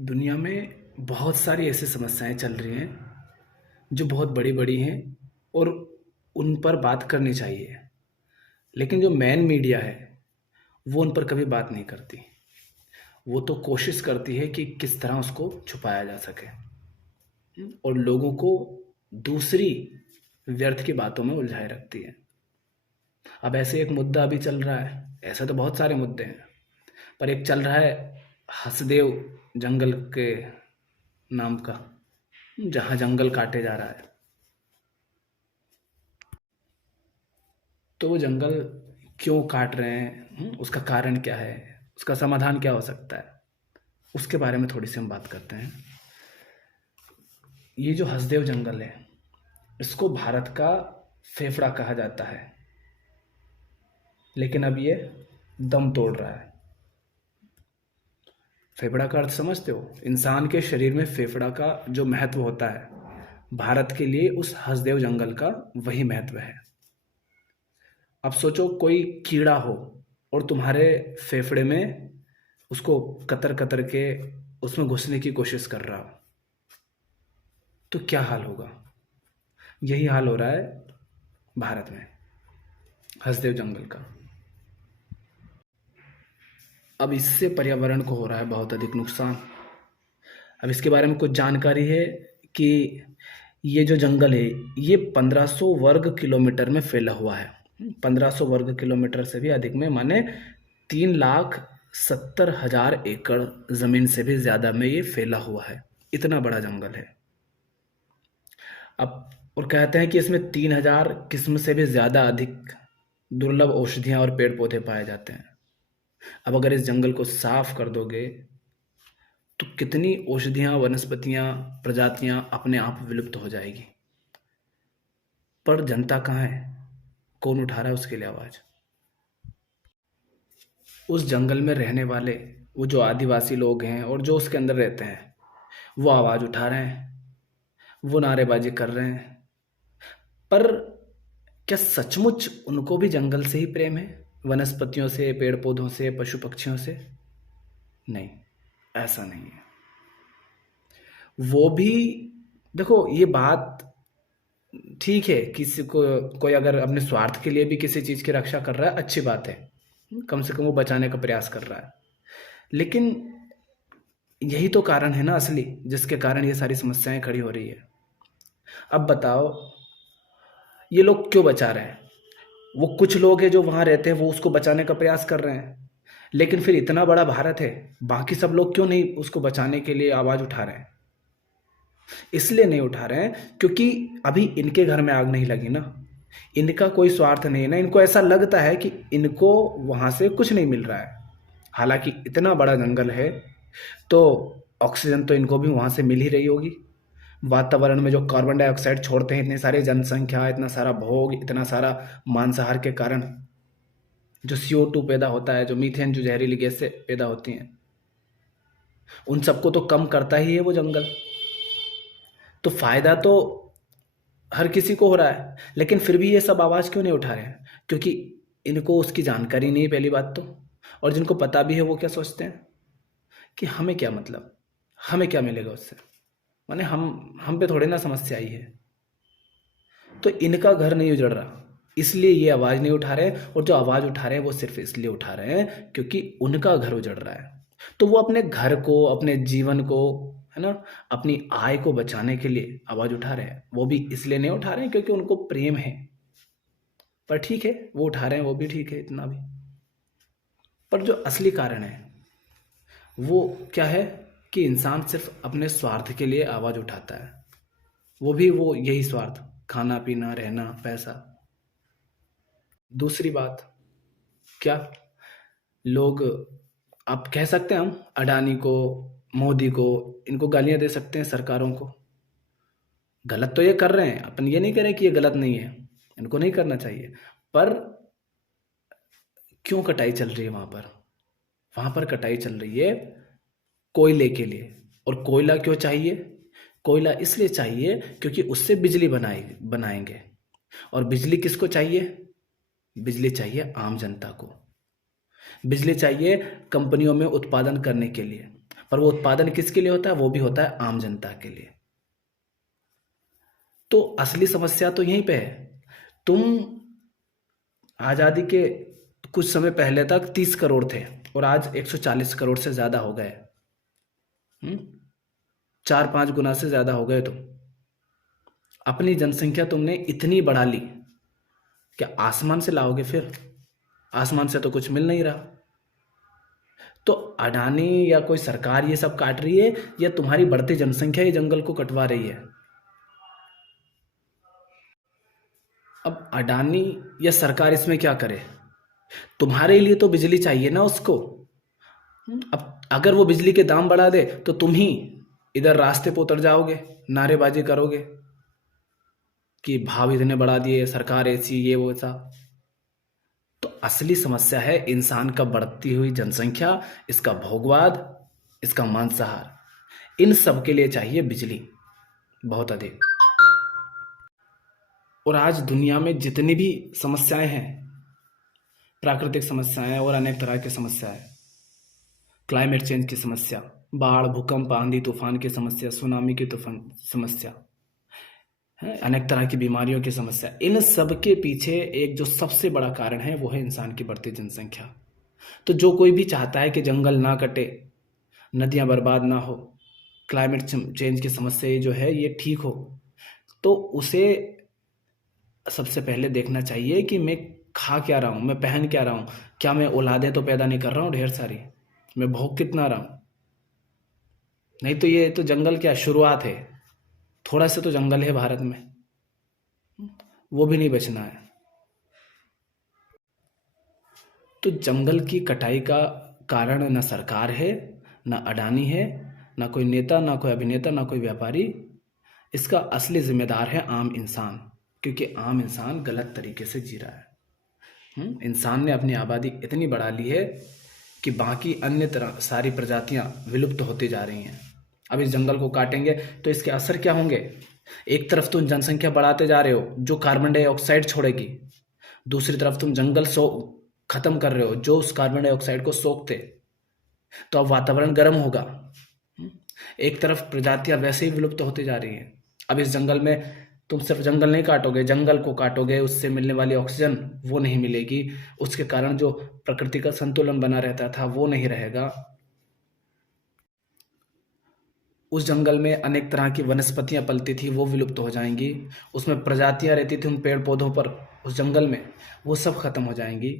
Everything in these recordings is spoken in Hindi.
दुनिया में बहुत सारी ऐसी समस्याएं चल रही हैं जो बहुत बड़ी बड़ी हैं और उन पर बात करनी चाहिए। लेकिन जो मेन मीडिया है वो उन पर कभी बात नहीं करती। वो तो कोशिश करती है कि किस तरह उसको छुपाया जा सके और लोगों को दूसरी व्यर्थ की बातों में उलझाए रखती है। अब ऐसे एक मुद्दा अभी चल रहा है, ऐसे तो बहुत सारे मुद्दे हैं, पर एक चल रहा है हसदेव जंगल के नाम का, जहाँ जंगल काटे जा रहा है। तो वो जंगल क्यों काट रहे हैं, उसका कारण क्या है, उसका समाधान क्या हो सकता है, उसके बारे में थोड़ी सी हम बात करते हैं। ये जो हसदेव जंगल है इसको भारत का फेफड़ा कहा जाता है, लेकिन अब ये दम तोड़ रहा है। फेफड़ा का अर्थ समझते हो? इंसान के शरीर में फेफड़ा का जो महत्व होता है, भारत के लिए उस हसदेव जंगल का वही महत्व है। अब सोचो कोई कीड़ा हो और तुम्हारे फेफड़े में उसको कतर कतर के उसमें घुसने की कोशिश कर रहा हो, तो क्या हाल होगा? यही हाल हो रहा है भारत में हसदेव जंगल का। अब इससे पर्यावरण को हो रहा है बहुत अधिक नुकसान। अब इसके बारे में कुछ जानकारी है कि ये जो जंगल है ये 1500 वर्ग किलोमीटर में फैला हुआ है। 1500 वर्ग किलोमीटर से भी अधिक में, माने 3,70,000 एकड़ ज़मीन से भी ज़्यादा में ये फैला हुआ है। इतना बड़ा जंगल है। अब और कहते हैं कि इसमें 3,000 किस्म से भी ज़्यादा अधिक दुर्लभ औषधियाँ और पेड़ पौधे पाए जाते हैं। अब अगर इस जंगल को साफ कर दोगे तो कितनी औषधियाँ, वनस्पतियाँ, प्रजातियाँ अपने आप विलुप्त हो जाएगी। पर जनता कहाँ है? कौन उठा रहा है उसके लिए आवाज़? उस जंगल में रहने वाले वो जो आदिवासी लोग हैं और जो उसके अंदर रहते हैं, वो आवाज़ उठा रहे हैं, वो नारेबाजी कर रहे हैं। पर क्या सचमुच उनको भी जंगल से ही प्रेम है? वनस्पतियों से, पेड़ पौधों से, पशु पक्षियों से? नहीं, ऐसा नहीं है। वो भी, देखो ये बात ठीक है, किसी को कोई अगर अपने स्वार्थ के लिए भी किसी चीज़ की रक्षा कर रहा है, अच्छी बात है। कम से कम वो बचाने का प्रयास कर रहा है। लेकिन यही तो कारण है ना असली, जिसके कारण ये सारी समस्याएं खड़ी हो रही है। अब बताओ ये लोग क्यों बचा रहे हैं? वो कुछ लोग हैं जो वहाँ रहते हैं, वो उसको बचाने का प्रयास कर रहे हैं। लेकिन फिर इतना बड़ा भारत है, बाकी सब लोग क्यों नहीं उसको बचाने के लिए आवाज़ उठा रहे हैं? इसलिए नहीं उठा रहे हैं क्योंकि अभी इनके घर में आग नहीं लगी ना। इनका कोई स्वार्थ नहीं है ना। इनको ऐसा लगता है कि इनको वहाँ से कुछ नहीं मिल रहा है। हालांकि इतना बड़ा जंगल है तो ऑक्सीजन तो इनको भी वहाँ से मिल ही रही होगी। वातावरण में जो कार्बन डाइऑक्साइड छोड़ते हैं इतनी सारी जनसंख्या, इतना सारा भोग, इतना सारा मांसाहार के कारण जो CO2 पैदा होता है, जो मीथेन, जो जहरीली गैस से पैदा होती हैं, उन सबको तो कम करता ही है वो जंगल। तो फायदा तो हर किसी को हो रहा है, लेकिन फिर भी ये सब आवाज़ क्यों नहीं उठा रहे हैं? क्योंकि इनको उसकी जानकारी नहीं है, पहली बात तो। और जिनको पता भी है वो क्या सोचते हैं कि हमें क्या मतलब, हमें क्या मिलेगा उससे, माने हम पे थोड़े ना समस्या आई है। तो इनका घर नहीं उजड़ रहा, इसलिए ये आवाज़ नहीं उठा रहे। और जो आवाज़ उठा रहे हैं वो सिर्फ इसलिए उठा रहे हैं क्योंकि उनका घर उजड़ रहा है। तो वो अपने घर को, अपने जीवन को, है ना, अपनी आय को बचाने के लिए आवाज़ उठा रहे हैं। वो भी इसलिए नहीं उठा रहे हैं क्योंकि उनको प्रेम है। पर ठीक है, वो उठा रहे हैं, वो भी ठीक है, इतना भी। पर जो असली कारण है वो क्या है कि इंसान सिर्फ अपने स्वार्थ के लिए आवाज़ उठाता है। वो भी वो यही स्वार्थ, खाना पीना, रहना, पैसा। दूसरी बात क्या, लोग, आप कह सकते हैं हम अडानी को, मोदी को, इनको गालियां दे सकते हैं, सरकारों को। गलत तो ये कर रहे हैं, अपन ये नहीं कह रहे कि ये गलत नहीं है, इनको नहीं करना चाहिए। पर क्यों कटाई चल रही है वहाँ पर? वहाँ पर कटाई चल रही है कोयले के लिए। और कोयला क्यों चाहिए? कोयला इसलिए चाहिए क्योंकि उससे बिजली बनाएंगे। और बिजली किसको चाहिए? बिजली चाहिए आम जनता को। बिजली चाहिए कंपनियों में उत्पादन करने के लिए। पर वो उत्पादन किसके लिए होता है? वो भी होता है आम जनता के लिए। तो असली समस्या तो यहीं पे है। तुम आज़ादी के कुछ समय पहले तक 30 करोड़ थे और आज 140 करोड़ से ज़्यादा हो गए। 4-5 गुना से ज़्यादा हो गए तुम। अपनी जनसंख्या तुमने इतनी बढ़ा ली, क्या आसमान से लाओगे फिर? आसमान से तो कुछ मिल नहीं रहा। तो अडानी या कोई सरकार ये सब काट रही है या तुम्हारी बढ़ती जनसंख्या ये जंगल को कटवा रही है? अब अडानी या सरकार इसमें क्या करे? तुम्हारे लिए तो बिजली चाहिए ना उसको। अब अगर वो बिजली के दाम बढ़ा दे तो तुम ही इधर रास्ते पे उतर जाओगे, नारेबाजी करोगे कि भाव इतने बढ़ा दिए, सरकार ऐसी, ये वो ऐसा। तो असली समस्या है इंसान का बढ़ती हुई जनसंख्या, इसका भोगवाद, इसका मांसाहार। इन सब के लिए चाहिए बिजली बहुत अधिक। और आज दुनिया में जितनी भी समस्याएं हैं, प्राकृतिक समस्याएं और अनेक तरह की समस्याएं, क्लाइमेट चेंज की समस्या, बाढ़, भूकंप, आंधी तूफान की समस्या, सुनामी की तूफान समस्या है, अनेक तरह की बीमारियों की समस्या, इन सब के पीछे एक जो सबसे बड़ा कारण है वो है इंसान की बढ़ती जनसंख्या। तो जो कोई भी चाहता है कि जंगल ना कटे, नदियां बर्बाद ना हो, क्लाइमेट चेंज की समस्या जो है ये ठीक हो, तो उसे सबसे पहले देखना चाहिए कि मैं खा क्या रहा हूँ, मैं पहन क्या रहा हूँ, क्या मैं औलादें तो पैदा नहीं कर रहा हूँ ढेर सारी, मैं भोग कितना रहा हूँ। नहीं तो ये तो जंगल क्या शुरुआत है, थोड़ा सा तो जंगल है भारत में, वो भी नहीं बचना है। तो जंगल की कटाई का कारण न सरकार है, न अडानी है, ना कोई नेता, ना कोई अभिनेता, ना कोई व्यापारी। इसका असली जिम्मेदार है आम इंसान, क्योंकि आम इंसान गलत तरीके से जी रहा है। इंसान ने अपनी आबादी इतनी बढ़ा ली है कि बाकी अन्य तरह सारी प्रजातियां विलुप्त होती जा रही हैं। अब इस जंगल को काटेंगे तो इसके असर क्या होंगे? एक तरफ तुम जनसंख्या बढ़ाते जा रहे हो जो कार्बन डाइऑक्साइड छोड़ेगी, दूसरी तरफ तुम जंगल खत्म कर रहे हो जो उस कार्बन डाइऑक्साइड को सोखते, तो अब वातावरण गर्म होगा। एक तरफ प्रजातियां वैसे ही विलुप्त होती जा रही हैं। अब इस जंगल में तुम सिर्फ जंगल नहीं काटोगे, जंगल को काटोगे, उससे मिलने वाली ऑक्सीजन वो नहीं मिलेगी, उसके कारण जो प्रकृति का संतुलन बना रहता था वो नहीं रहेगा। उस जंगल में अनेक तरह की वनस्पतियां पलती थी वो विलुप्त हो जाएंगी, उसमें प्रजातियां रहती थी उन पेड़ पौधों पर उस जंगल में, वो सब खत्म हो जाएंगी।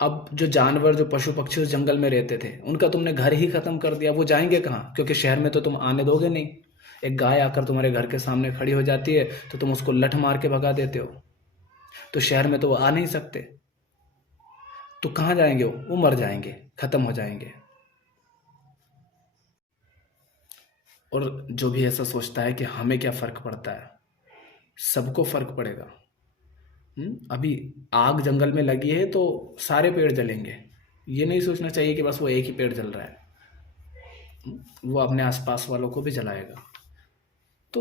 अब जो जानवर, जो पशु पक्षी उस जंगल में रहते थे उनका तुमने घर ही खत्म कर दिया, वो जाएंगे कहाँ? क्योंकि शहर में तो तुम आने दोगे नहीं। एक गाय आकर तुम्हारे घर के सामने खड़ी हो जाती है तो तुम उसको लठ मार के भगा देते हो, तो शहर में तो वो आ नहीं सकते, तो कहाँ जाएंगे? वो मर जाएंगे, खत्म हो जाएंगे। और जो भी ऐसा सोचता है कि हमें क्या फर्क पड़ता है, सबको फर्क पड़ेगा। अभी आग जंगल में लगी है तो सारे पेड़ जलेंगे, ये नहीं सोचना चाहिए कि बस वो एक ही पेड़ जल रहा है, वो अपने आसपास वालों को भी जलाएगा। तो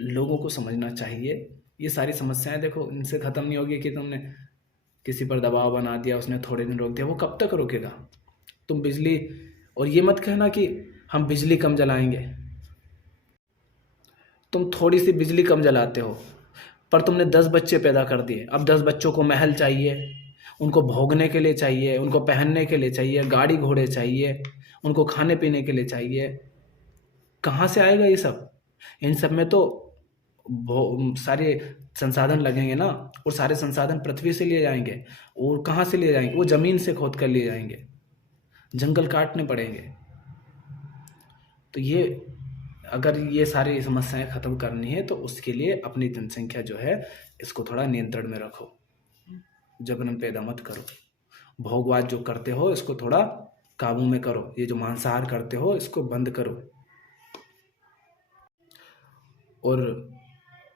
लोगों को समझना चाहिए ये सारी समस्याएं, देखो इनसे ख़त्म नहीं होगी कि तुमने किसी पर दबाव बना दिया, उसने थोड़े दिन रोक दिया, वो कब तक रोकेगा? तुम बिजली, और ये मत कहना कि हम बिजली कम जलाएंगे। तुम थोड़ी सी बिजली कम जलाते हो पर तुमने 10 बच्चे पैदा कर दिए। अब 10 बच्चों को महल चाहिए, उनको भोगने के लिए चाहिए, उनको पहनने के लिए चाहिए, गाड़ी घोड़े चाहिए, उनको खाने पीने के लिए चाहिए। कहाँ से आएगा ये सब? इन सब में तो सारे संसाधन लगेंगे ना, और सारे संसाधन पृथ्वी से लिए जाएंगे। और कहाँ से लिए जाएंगे? वो ज़मीन से खोद कर लिए जाएंगे, जंगल काटने पड़ेंगे। तो ये, अगर ये सारी समस्याएं ख़त्म करनी है तो उसके लिए अपनी जनसंख्या जो है इसको थोड़ा नियंत्रण में रखो, जबरन पैदा मत करो। भोगवाद जो करते हो इसको थोड़ा काबू में करो, ये जो मांसाहार करते हो इसको बंद करो। और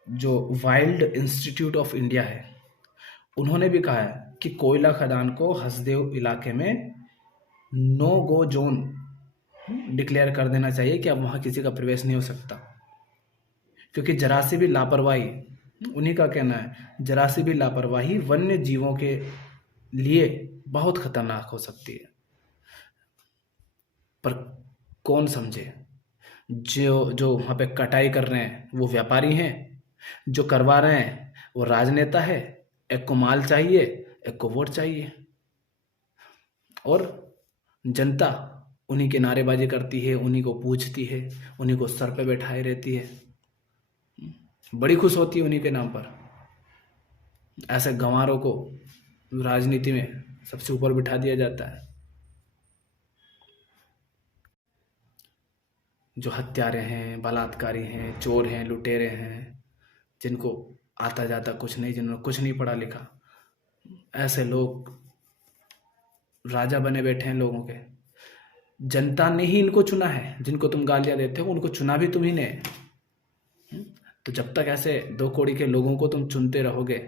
जो वाइल्ड इंस्टीट्यूट ऑफ इंडिया है उन्होंने भी कहा है कि कोयला खदान को हसदेव इलाके में नो गो जोन डिक्लेयर कर देना चाहिए कि अब वहाँ किसी का प्रवेश नहीं हो सकता, क्योंकि जरा सी भी लापरवाही, उन्हीं का कहना है, जरा सी भी लापरवाही वन्य जीवों के लिए बहुत खतरनाक हो सकती है। पर कौन समझे? जो जो वहाँ पे कटाई कर रहे हैं वो व्यापारी हैं, जो करवा रहे हैं वो राजनेता है। एक को माल चाहिए, एक को वोट चाहिए, और जनता उन्हीं के नारेबाजी करती है, उन्हीं को पूछती है, उन्हीं को सर पे बैठाए रहती है, बड़ी खुश होती है उन्हीं के नाम पर। ऐसे गंवारों को राजनीति में सबसे ऊपर बिठा दिया जाता है। जो हत्यारे हैं, बलात्कारी हैं, चोर हैं, लुटेरे हैं, जिनको आता जाता कुछ नहीं, जिन्होंने कुछ नहीं पढ़ा लिखा, ऐसे लोग राजा बने बैठे हैं लोगों के। जनता ने ही इनको चुना है। जिनको तुम गालियां देते हो उनको चुना भी तुम्ही ने। तो जब तक ऐसे दो कौड़ी के लोगों को तुम चुनते रहोगे,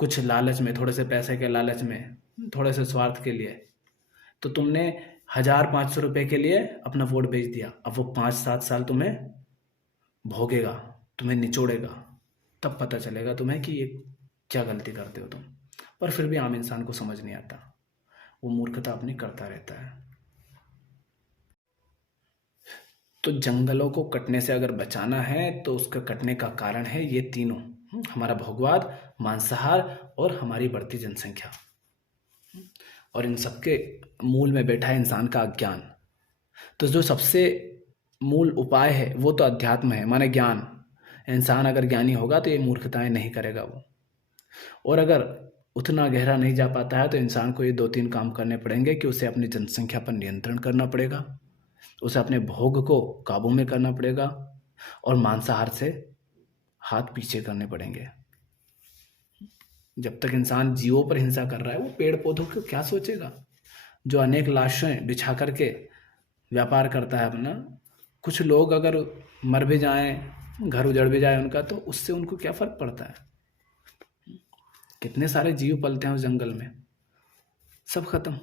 कुछ लालच में, थोड़े से पैसे के लालच में, थोड़े से स्वार्थ के लिए, तो तुमने 1,000-500 रुपए के लिए अपना वोट बेच दिया। अब वो 5-7 साल तुम्हें भोगेगा, तुम्हें निचोड़ेगा, तब पता चलेगा तुम्हें कि ये क्या गलती करते हो तुम। पर फिर भी आम इंसान को समझ नहीं आता, वो मूर्खता अपनी करता रहता है। तो जंगलों को कटने से अगर बचाना है तो उसका कटने का कारण है ये तीनों, हमारा भोगवाद, मांसाहार और हमारी बढ़ती जनसंख्या। और इन सबके मूल में बैठा है इंसान का अज्ञान। तो जो सबसे मूल उपाय है वो तो अध्यात्म है, माने ज्ञान। इंसान अगर ज्ञानी होगा तो ये मूर्खताएं नहीं करेगा वो। और अगर उतना गहरा नहीं जा पाता है तो इंसान को ये 2-3 काम करने पड़ेंगे कि उसे अपनी जनसंख्या पर नियंत्रण करना पड़ेगा, उसे अपने भोग को काबू में करना पड़ेगा, और मांसाहार से हाथ पीछे करने पड़ेंगे। जब तक इंसान जीवों पर हिंसा कर रहा है, वो पेड़ पौधों को क्या सोचेगा? जो अनेक लाशें बिछा करके व्यापार करता है अपना, कुछ लोग अगर मर भी जाएं, घर उजड़ भी जाए उनका, तो उससे उनको क्या फर्क पड़ता है? कितने सारे जीव पलते हैं उस जंगल में, सब खत्म।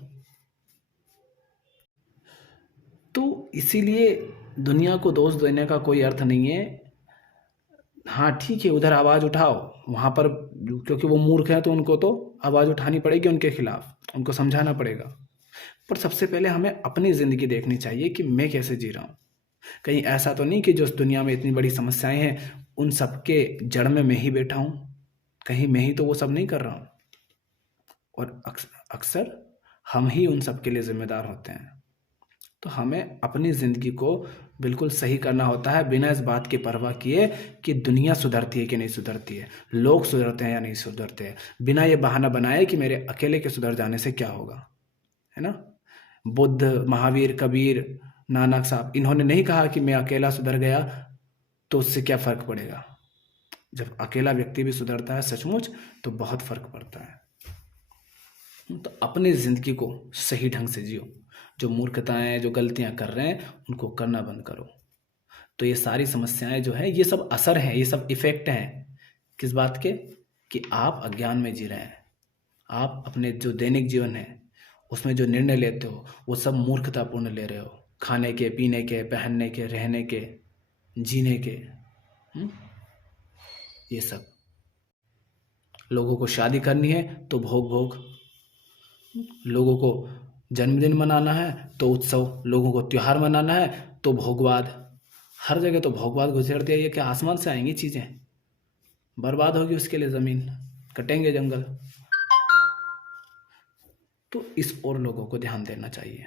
तो इसीलिए दुनिया को दोष देने का कोई अर्थ नहीं है। हाँ ठीक है, उधर आवाज़ उठाओ, वहाँ पर क्योंकि वो मूर्ख हैं तो उनको तो आवाज़ उठानी पड़ेगी उनके खिलाफ, उनको समझाना पड़ेगा। पर सबसे पहले हमें अपनी ज़िंदगी देखनी चाहिए कि मैं कैसे जी रहा हूँ। कहीं ऐसा तो नहीं कि जो इस दुनिया में इतनी बड़ी समस्याएं हैं उन सब के जड़ में मैं ही बैठा हूँ, कहीं मैं ही तो वो सब नहीं कर रहा हूँ। और अक्सर हम ही उन सब के लिए जिम्मेदार होते हैं। तो हमें अपनी ज़िंदगी को बिल्कुल सही करना होता है, बिना इस बात की परवाह किए कि दुनिया सुधरती है कि नहीं सुधरती है, लोग सुधरते हैं या नहीं सुधरते हैं, बिना ये बहाना बनाए कि मेरे अकेले के सुधर जाने से क्या होगा, है ना। बुद्ध, महावीर, कबीर, नानक साहब, इन्होंने नहीं कहा कि मैं अकेला सुधर गया तो उससे क्या फ़र्क पड़ेगा। जब अकेला व्यक्ति भी सुधरता है सचमुच तो बहुत फ़र्क पड़ता है। तो अपनी ज़िंदगी को सही ढंग से जियो। जो मूर्खताएं, जो गलतियां कर रहे हैं उनको करना बंद करो। तो ये सारी समस्याएं जो है, ये सब असर हैं, ये सब इफेक्ट हैं किस बात के, कि आप अज्ञान में जी रहे हैं। आप अपने जो दैनिक जीवन है उसमें जो निर्णय लेते हो वो सब मूर्खतापूर्ण ले रहे हो, खाने के, पीने के, पहनने के, रहने के, जीने के। ये सब लोगों को शादी करनी है तो भोग भोग, लोगों को जन्मदिन मनाना है तो उत्सव, लोगों को त्योहार मनाना है तो भोगवाद। हर जगह तो भोगवाद घुसेड़ दिया। ये क्या आसमान से आएंगी चीज़ें? बर्बाद होगी उसके लिए ज़मीन, कटेंगे जंगल। तो इस ओर लोगों को ध्यान देना चाहिए।